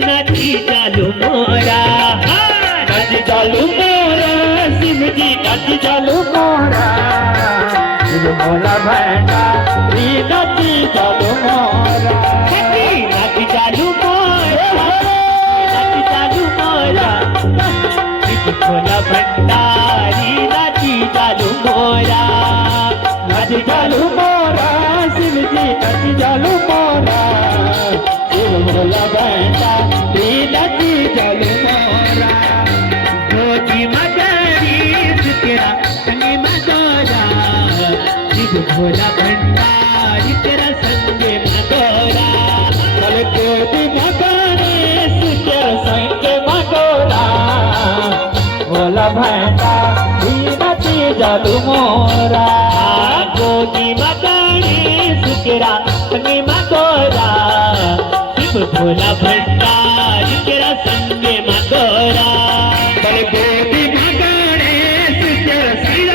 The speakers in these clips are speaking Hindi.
नाची चालू मोरा, नाची चालू मोरा, शिव जी नाची चालू मोरा, शिव भोला भंडारी नाची चालू मोरा, नाची चालू मोरा, नाची चालू मोरा, शिव भोला भंडारी नाची चालू मोरा, नाची चालू मोरा, शिव जी नाची चालू मोरा, शिव भोला भंडारी नाची चालू मोरा, भोजी मदारी तेरा संगे मदोरा, शिव भोला भंडारी तेरा संगे मदोरा, कल कोटी मगने तेरा संग मगोरा, भोला भंडारी नाची चालू मोरा, भोजी मदारी तेरा संगे मदोरा, शिव भोला भंडारी तेरा संगे मदोरा, कल कोटी मगने तेरा संग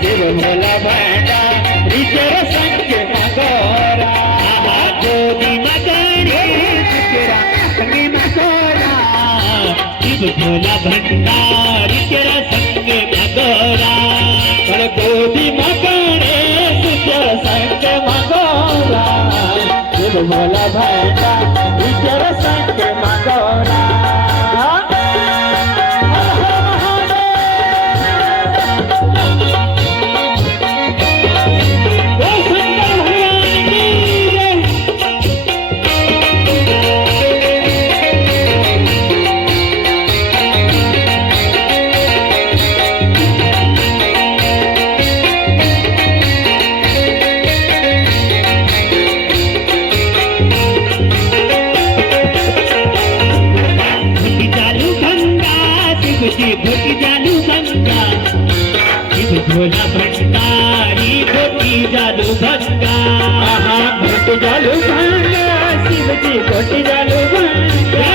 शिव भोला भंडारी तेरा संग मगोरा, भोजी मदारी तेरा संगे मदोरा, शिव भोला भंडारी तेरा संगे मदोरा, कल कोटी मगने तेरा संग मगोरा, शिव भोला भंडारी तेरा संग मगोरा, भोटी जालू गंगा, शिव भोला भंडारी भोटी जालू गंगा, भोटी जालू गंगा, शिव जी भोटी जालू गंगा,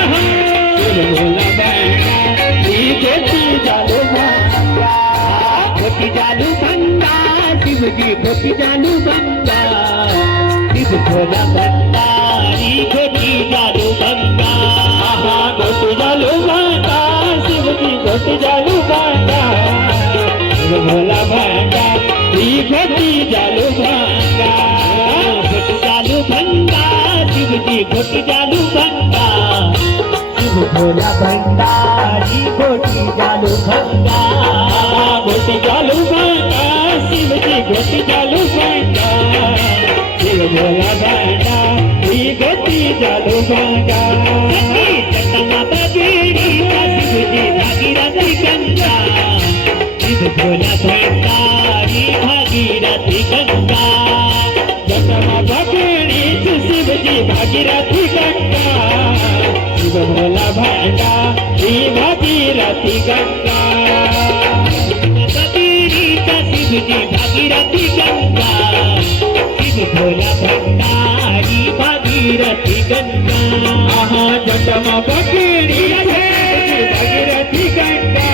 शिव भोला भंडारी भोटी जालू गंगा, भोटी जालू गंगा, शिव जी भोटी जालू गंगा, शिव भोला भंडारी भोटी जालू गंगा, भोटी जालू गंगा, शिव जी भोटी जालू गंगा, शिव भोला भंडारी भोटी जालू गंगा, भोटी जालू गंगा, शिव जी भोटी जालू गंगा, शिव भोला भंडारी भोटी जालू गंगा, भोटी जालू गंगा, शिव जी भोटी जालू गंगा, शिव भोला भंडारी भोटी जालू गंगा, जटमा बगेड़ी शिव जी भागीरथी गंगा, शिव भोला भंडारी भागीरथी गंगा, जटमा बगेड़ी शिव जी भागीरथी गंगा, शिव भोला भंडारी भागीरथी गंगा, बगेड़ी शिव जी भागीरथी गंगा, शिव भोला भंडारी भागीरथी गंगा, जटमा बगेड़ी भागीरथी गंगा,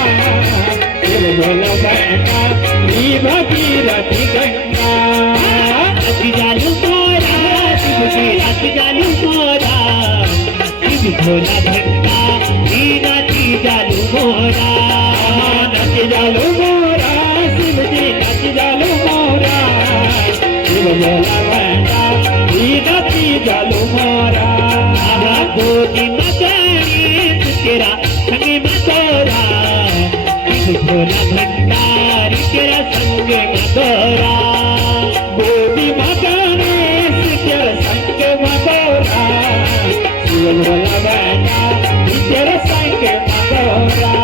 शिव भोला भंडारी भागीरथी गंगा, नाची जालू मोरा, शिव जी नाची जालू मोरा, शिव भोला भंडारी नाची जालू मोरा, नाची जालू मोरा, शिव जी नाची जालू मोरा, शिव भोला भंडारी नाची जालू मोरा, भोजी मदारी तेरा संगे मदोरा, शिव भोला भंडारी तेरा संगे मदोरा, भोटी मगने तेरा संग मगोरा, शिव भोला भंडारी तेरा संग मगोरा,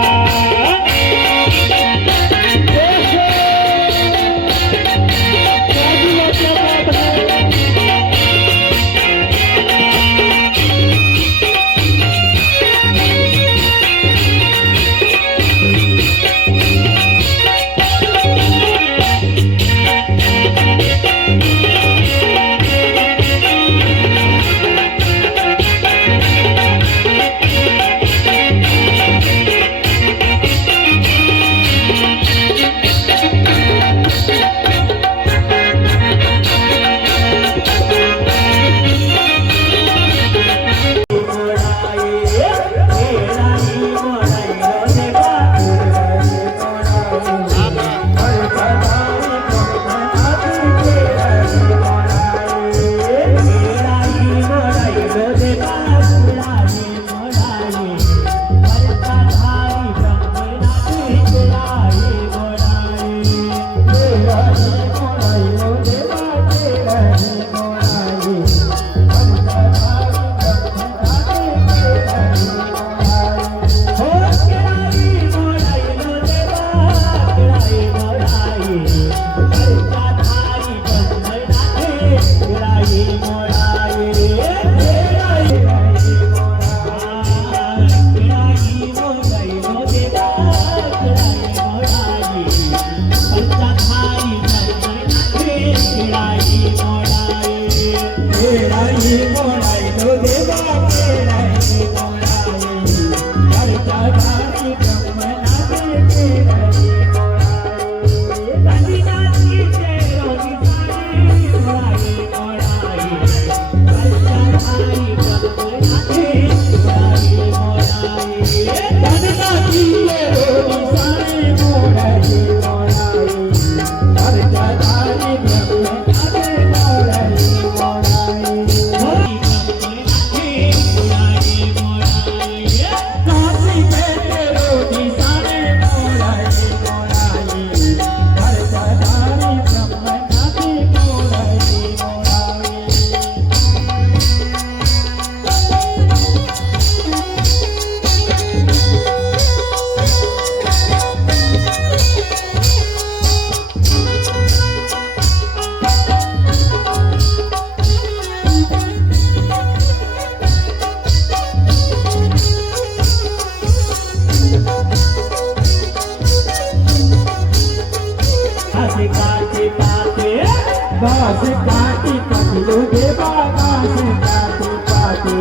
घास काटी पतलू दे घास काटी पाटी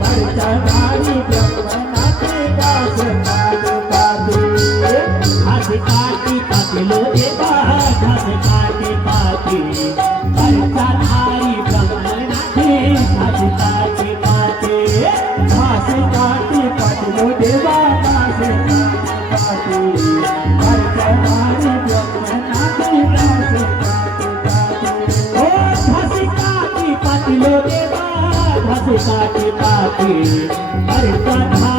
मरता नारी ब्रह्मनाथे घास काटी पाटी घास काटी पतलू दे घास काटी पाटी मरता नारी ब्रह्मनाथे घास काटी पाटी घास काटी पतलू दे घास काटी पाटी मरता नारी ब्रह्मनाथे घास पाती लो देवा घास काटी पाती मरता